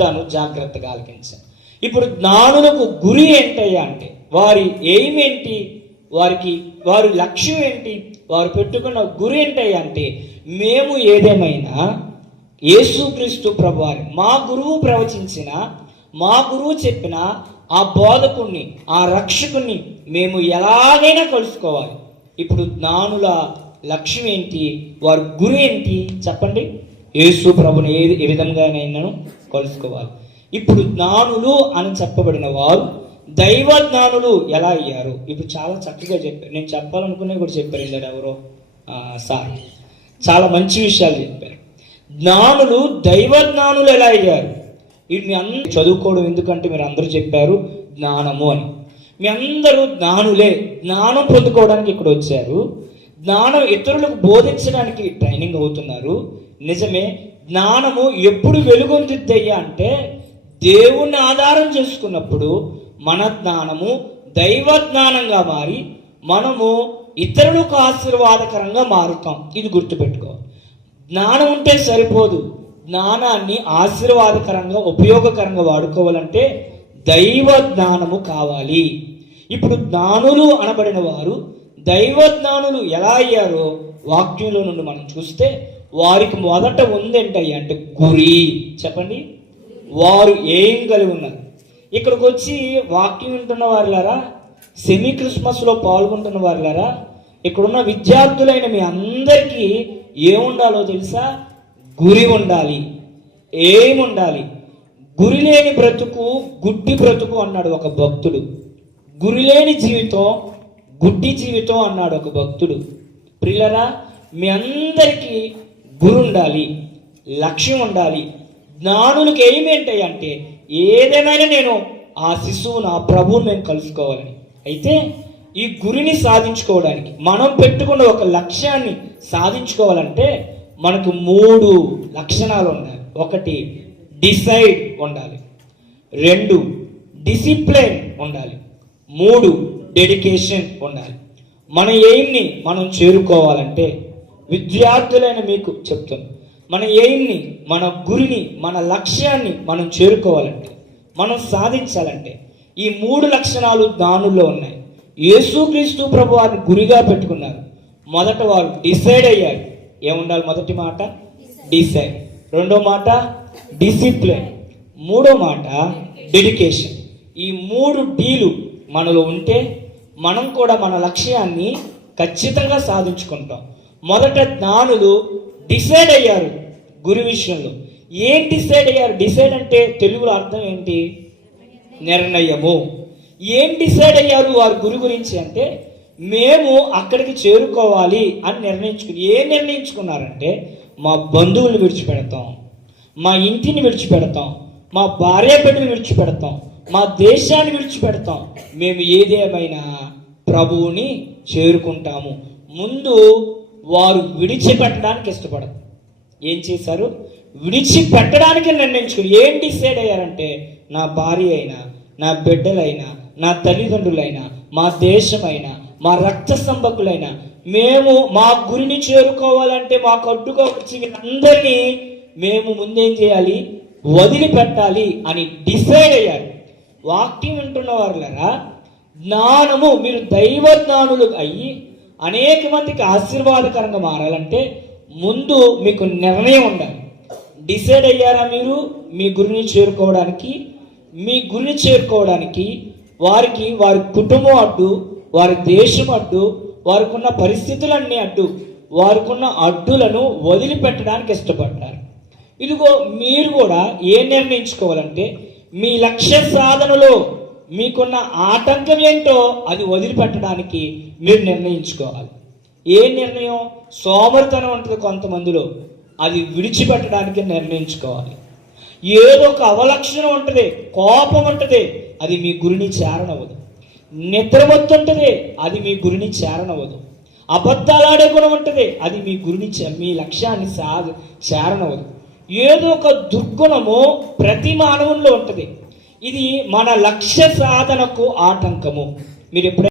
తాను జాగ్రత్తగా ఆలకించాను. ఇప్పుడు జ్ఞానులకు గురి ఏంటయ్యా అంటే, వారి ఎయిమ్ ఏంటి, వారి లక్ష్యం ఏంటి, వారు పెట్టుకున్న గురి ఏంటయ్యా అంటే, మేము ఏదేమైనా యేసుక్రీస్తు ప్రభువారి మా గురువు ప్రవచించిన, మా గురువు చెప్పిన ఆ బోధకుణ్ణి, ఆ రక్షకుణ్ణి మేము ఎలాగైనా కలుసుకోవాలి. ఇప్పుడు జ్ఞానుల లక్ష్యం ఏంటి, వారి గురి ఏంటి చెప్పండి? యేసు ప్రభుని ఏ విధంగానైనా కలుసుకోవాలి. ఇప్పుడు జ్ఞానులు అని చెప్పబడిన వారు దైవ జ్ఞానులు ఎలా అయ్యారు? ఇప్పుడు చాలా చక్కగా చెప్పారు. నేను చెప్పాలనుకునే కూడా చెప్పారు ఇందాడు ఎవరో సార్, చాలా మంచి విషయాలు చెప్పారు. జ్ఞానులు దైవ జ్ఞానులు ఎలా అయ్యారు? ఇది మీ అందరూ చదువుకోవడం ఎందుకంటే మీరు అందరూ చెప్పారు జ్ఞానము అని. మీ అందరూ జ్ఞానులే, జ్ఞానం పొందుకోవడానికి ఇక్కడ వచ్చారు. జ్ఞానం ఇతరులకు బోధించడానికి ట్రైనింగ్ అవుతున్నారు. నిజమే, జ్ఞానము ఎప్పుడు వెలుగొందుద్దయ్యా అంటే, దేవుణ్ణి ఆధారం చేసుకున్నప్పుడు మన జ్ఞానము దైవ జ్ఞానంగా మారి మనము ఇతరులకు ఆశీర్వాదకరంగా మారుతాం. ఇది గుర్తుపెట్టుకోవాలి. జ్ఞానం ఉంటే సరిపోదు, జ్ఞానాన్ని ఆశీర్వాదకరంగా ఉపయోగకరంగా వాడుకోవాలంటే దైవ జ్ఞానము కావాలి. ఇప్పుడు జ్ఞానులు అనబడిన వారు దైవ జ్ఞానులు ఎలా అయ్యారో వాక్యంలో నుండి మనం చూస్తే, వారికి మొదట ఉందేంటయ్యా అంటే గురి. చెప్పండి, వారు ఏం కలిగి ఉన్నారు? ఇక్కడికి వచ్చి వాక్యం వింటున్న వారులారా, సెమీ క్రిస్మస్లో పాల్గొంటున్న వారులారా, ఇక్కడున్న విద్యార్థులైన మీ అందరికీ ఏముండాలో తెలుసా? గురి ఉండాలి. ఏముండాలి? గురి లేని బ్రతుకు గుడ్డి బ్రతుకు అన్నాడు ఒక భక్తుడు. గురి లేని జీవితం గుడ్డి జీవితం అన్నాడు ఒక భక్తుడు. ప్రియులరా, మీ అందరికీ గురి ఉండాలి, లక్ష్యం ఉండాలి. జ్ఞానులకు ఏమేంటాయి అంటే, ఏదైనా నేను ఆ శిశువును, ఆ ప్రభువుని నేను కలుసుకోవాలని. అయితే ఈ గురిని సాధించుకోవడానికి, మనం పెట్టుకున్న ఒక లక్ష్యాన్ని సాధించుకోవాలంటే మనకు 3 లక్షణాలు ఉండాలి. 1 డిసైడ్ ఉండాలి, 2 డిసిప్లిన్ ఉండాలి, 3 డెడికేషన్ ఉండాలి. మన ఎయిమ్ని మనం చేరుకోవాలంటే, విద్యార్థులైన మీకు చెప్తాను, మన ఎయిమ్ని, మన గురిని, మన లక్ష్యాన్ని మనం చేరుకోవాలంటే, మనం సాధించాలంటే ఈ 3 లక్షణాలు జ్ఞానుల్లో ఉన్నాయి. యేసుక్రీస్తు ప్రభు వారిని గురిగా పెట్టుకున్నారు. మొదట వారు డిసైడ్ అయ్యారు. ఏముండాలి? మొదటి మాట డిసైడ్, రెండో మాట డిసిప్లిన్, మూడో మాట డెడికేషన్. ఈ 3 డీలు మనలో ఉంటే మనం కూడా మన లక్ష్యాన్ని ఖచ్చితంగా సాధించుకుంటాం. మొదట జ్ఞానులు డిసైడ్ అయ్యారు గురి విషయంలో. ఏం డిసైడ్ అయ్యారు? డిసైడ్ అంటే తెలుగులో అర్థం ఏంటి? నిర్ణయము. ఏం డిసైడ్ అయ్యారు వారి గురి గురించి అంటే, మేము అక్కడికి చేరుకోవాలి అని ఏం నిర్ణయించుకున్నారంటే, మా బంధువులు విడిచిపెడతాం, మా ఇంటిని విడిచిపెడతాం, మా భార్య బిడ్డను విడిచిపెడతాం, మా దేశాన్ని విడిచిపెడతాం, మేము ఏదేమైనా ప్రభువుని చేరుకుంటాము. ముందు వారు విడిచిపెట్టడానికి ఇష్టపడరు. ఏం చేశారు? విడిచిపెట్టడానికి నిర్ణయించుకుని ఏం డిసైడ్ అయ్యారంటే, నా భార్య అయినా, నా బిడ్డలైనా, నా తల్లిదండ్రులైనా, మా దేశమైనా, మా రక్త సంబంధులైనా, మేము మా గురిని చేరుకోవాలంటే మాకు అడ్డుగా వచ్చి అందరినీ మేము ముందేం చేయాలి? వదిలిపెట్టాలి అని డిసైడ్ అయ్యారు. వాక్యం వింటున్న వారులారా, జ్ఞానము, మీరు దైవ జ్ఞానులు అయ్యి అనేక మందికి ఆశీర్వాదకరంగా మారాలంటే ముందు మీకు నిర్ణయం ఉండాలి. డిసైడ్ అయ్యారా మీరు మీ గురిని చేరుకోవడానికి? మీ గురిని చేరుకోవడానికి వారికి వారి కుటుంబం అడ్డు, వారి దేశం అడ్డు, వారికి ఉన్న పరిస్థితులన్నీ అడ్డు, వారికి ఉన్న అడ్డులను వదిలిపెట్టడానికి ఇష్టపడ్డారు. ఇదిగో మీరు కూడా ఏం నిర్ణయించుకోవాలంటే, మీ లక్ష్య సాధనలో మీకున్న ఆటంకం ఏంటో అది వదిలిపెట్టడానికి మీరు నిర్ణయించుకోవాలి. ఏ నిర్ణయం? సోమరితనం ఉంటుంది కొంతమందిలో, అది విడిచిపెట్టడానికి నిర్ణయించుకోవాలి. ఏదో ఒక అవలక్షణం ఉంటుంది, కోపం ఉంటుంది, అది మీ గురిని చేరనవదు. నిద్రమొత్తుంటుంది, అది మీ గురిని చేరనవదు. అబద్ధాలాడే గుణం ఉంటుంది, అది మీ గురిని, మీ లక్ష్యాన్ని చేరనవదు. ఏదో ఒక దుర్గుణము ప్రతి మానవుల్లో ఉంటుంది. ఇది మన లక్ష్య సాధనకు ఆటంకము. మీరు ఎప్పుడైనా